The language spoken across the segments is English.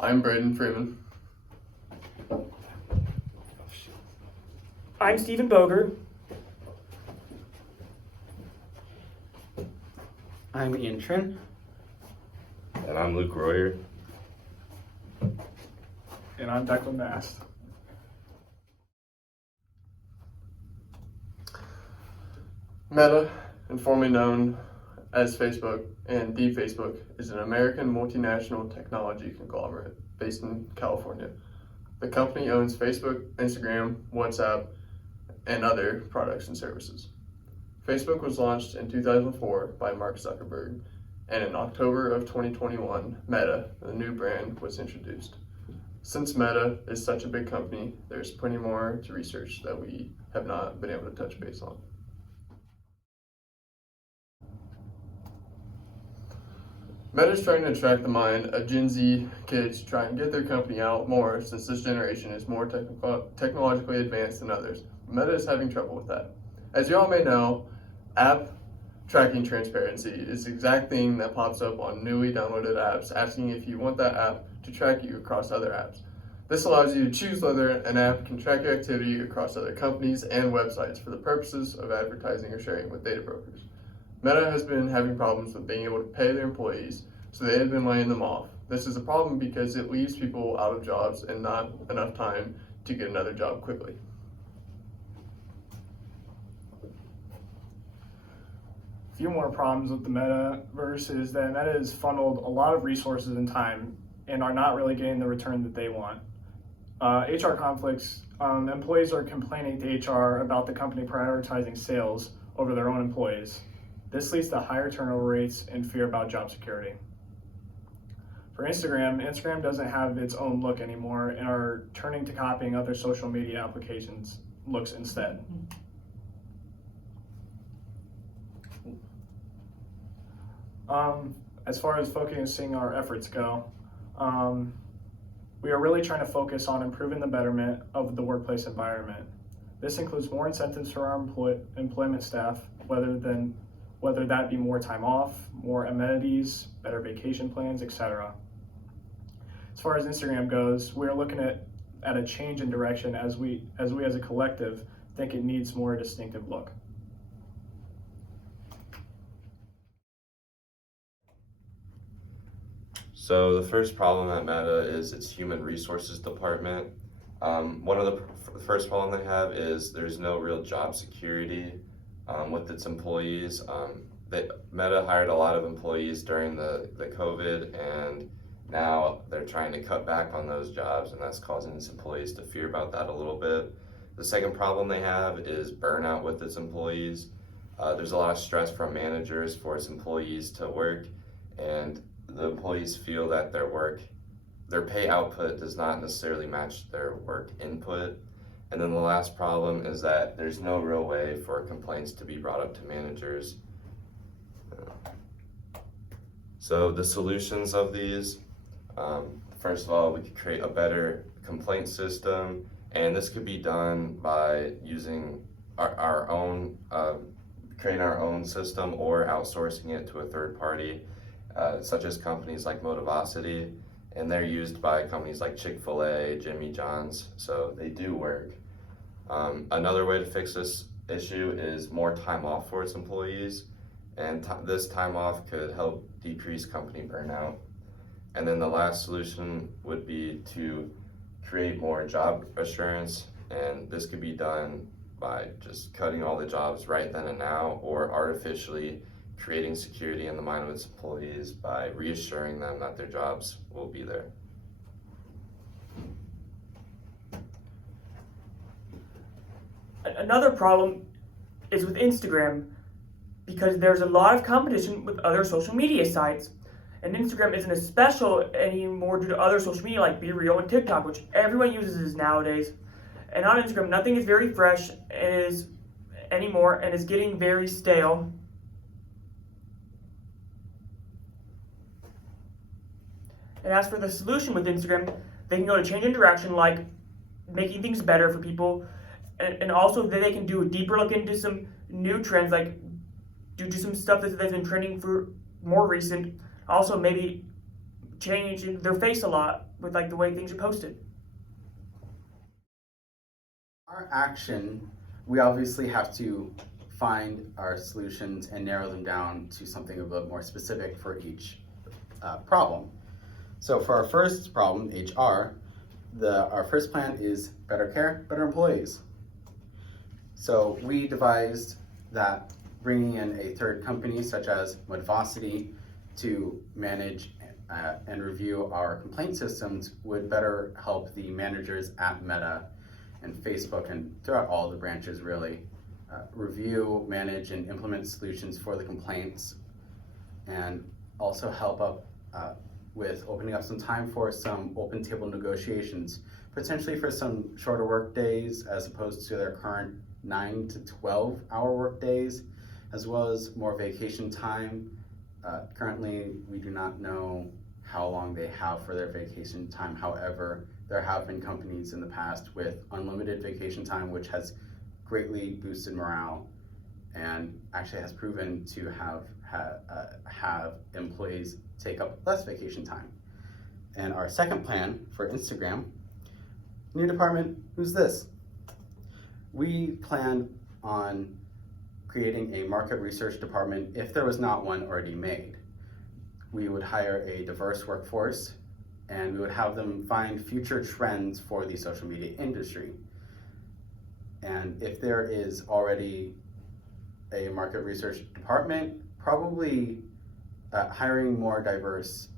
I'm Braden Freeman. I'm Stephen Boger. I'm Ian Trin. And I'm Luke Royer. And I'm Declan Mast. Meta, and formerly known as Facebook and the Facebook, is an American multinational technology conglomerate based in California. The company owns Facebook, Instagram, WhatsApp, and other products and services. Facebook was launched in 2004 by Mark Zuckerberg, and in October of 2021, Meta, the new brand, was introduced. Since Meta is such a big company, there's plenty more to research that we have not been able to touch base on. Meta is trying to attract the mind of Gen Z kids to try and get their company out more, since this generation is more technologically advanced than others. Meta is having trouble with that. As you all may know, app tracking transparency is the exact thing that pops up on newly downloaded apps, asking if you want that app to track you across other apps. This allows you to choose whether an app can track your activity across other companies and websites for the purposes of advertising or sharing with data brokers. Meta has been having problems with being able to pay their employees, so they have been laying them off. This is a problem because it leaves people out of jobs and not enough time to get another job quickly. A few more problems with the metaverse is that Meta has funneled a lot of resources and time and are not really getting the return that they want. HR conflicts, employees are complaining to HR about the company prioritizing sales over their own employees. This leads to higher turnover rates and fear about job security. For Instagram doesn't have its own look anymore and are turning to copying other social media applications' looks instead. As far as focusing our efforts go, we are really trying to focus on improving the betterment of the workplace environment. This includes more incentives for our employment staff, whether that be more time off, more amenities, better vacation plans, etc. As far as Instagram goes, we're looking at a change in direction as we as a collective think it needs more distinctive look. So the first problem at Meta is its human resources department. One of the first problem they have is there's no real job security with its employees. Meta hired a lot of employees during the COVID, and now they're trying to cut back on those jobs, and that's causing its employees to fear about that a little bit. The second problem they have is burnout with its employees. There's a lot of stress from managers for its employees to work, and the employees feel that their pay output does not necessarily match their work input. And then the last problem is that there's no real way for complaints to be brought up to managers. So the solutions of these, first of all, we could create a better complaint system, and this could be done by using our own, creating our own system or outsourcing it to a third party, such as companies like Motivosity, and they're used by companies like Chick-fil-A, Jimmy John's, so they do work. Another way to fix this issue is more time off for its employees, and this time off could help decrease company burnout. And then the last solution would be to create more job assurance, and this could be done by just cutting all the jobs right then and now, or artificially creating security in the mind of its employees by reassuring them that their jobs will be there. Another problem is with Instagram, because there's a lot of competition with other social media sites. And Instagram isn't as special anymore due to other social media like BeReal and TikTok, which everyone uses nowadays. And on Instagram, nothing is very fresh anymore and is getting very stale. And as for the solution with Instagram, they can go to change in direction, like making things better for people, and also they can do a deeper look into some new trends, like due to some stuff that's been trending for more recent. Also maybe change their face a lot with like the way things are posted. Our action, we obviously have to find our solutions and narrow them down to something a bit more specific for each problem. So for our first problem, HR, our first plan is better care, better employees. So we devised that bringing in a third company such as Modvocity to manage and review our complaint systems would better help the managers at Meta and Facebook and throughout all the branches really review, manage, and implement solutions for the complaints, and also help up with opening up some time for some open table negotiations, potentially for some shorter work days as opposed to their current 9 to 12 hour work days, as well as more vacation time. Currently, we do not know how long they have for their vacation time. However, there have been companies in the past with unlimited vacation time, which has greatly boosted morale and actually has proven to have employees take up less vacation time. And our second plan for Instagram, new department, who's this? We planned on creating a market research department if there was not one already made. We would hire a diverse workforce and we would have them find future trends for the social media industry. And if there is already a market research department, probably hiring more diverse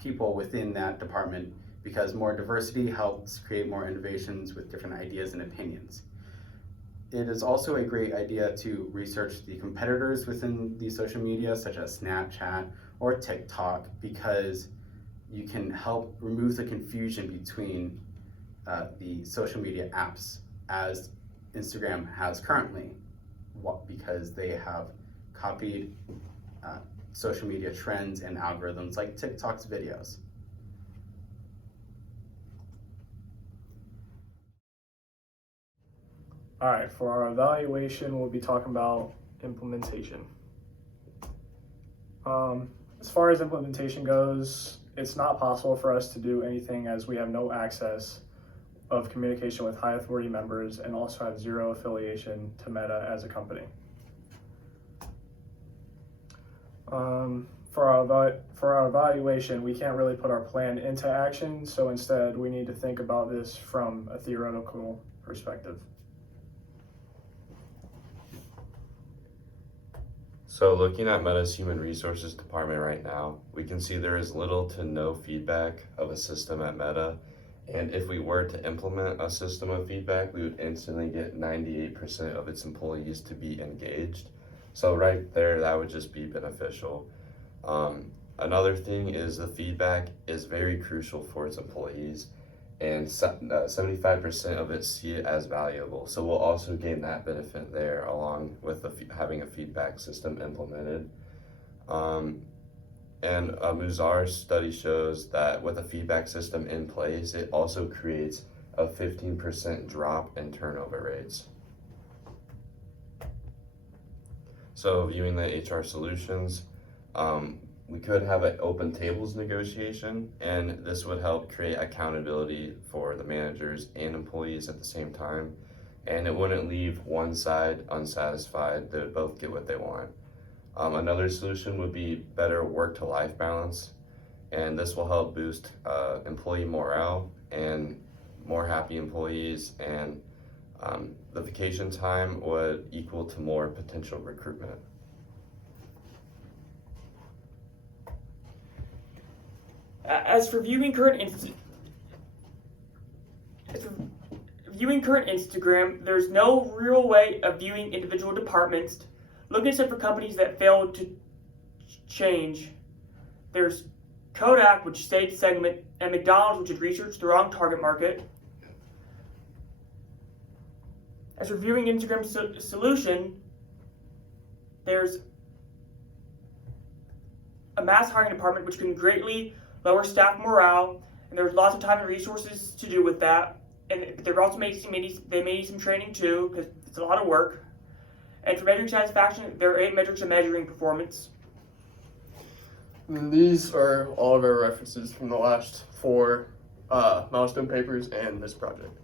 people within that department, because more diversity helps create more innovations with different ideas and opinions. It is also a great idea to research the competitors within the social media, such as Snapchat or TikTok, because you can help remove the confusion between the social media apps as Instagram has currently, because they have copied social media trends and algorithms like TikTok's videos. All right, for our evaluation, we'll be talking about implementation. As far as implementation goes, it's not possible for us to do anything as we have no access of communication with high authority members and also have zero affiliation to Meta as a company. For our evaluation, we can't really put our plan into action, so instead we need to think about this from a theoretical perspective. So looking at Meta's Human Resources Department right now, we can see there is little to no feedback of a system at Meta. And if we were to implement a system of feedback, we would instantly get 98% of its employees to be engaged. So right there, that would just be beneficial. Another thing is the feedback is very crucial for its employees, and 75% of it see it as valuable. So we'll also gain that benefit there along with having a feedback system implemented. And a Muzar study shows that with a feedback system in place, it also creates a 15% drop in turnover rates. So viewing the HR solutions, we could have an open tables negotiation, and this would help create accountability for the managers and employees at the same time. And it wouldn't leave one side unsatisfied. They would both get what they want. Another solution would be better work-to-life balance, and this will help boost employee morale and more happy employees, and the vacation time would equal to more potential recruitment. As for viewing current Instagram, there's no real way of viewing individual departments. Looking except for companies that failed to change. There's Kodak, which stayed to segment, and McDonald's, which had researched the wrong target market. As for viewing Instagram's solution, there's a mass hiring department, which can greatly lower staff morale, and there's lots of time and resources to do with that. And they're also may need some training too, because it's a lot of work. And for measuring satisfaction, there are 8 metrics of measuring performance. And these are all of our references from the last 4 milestone papers and this project.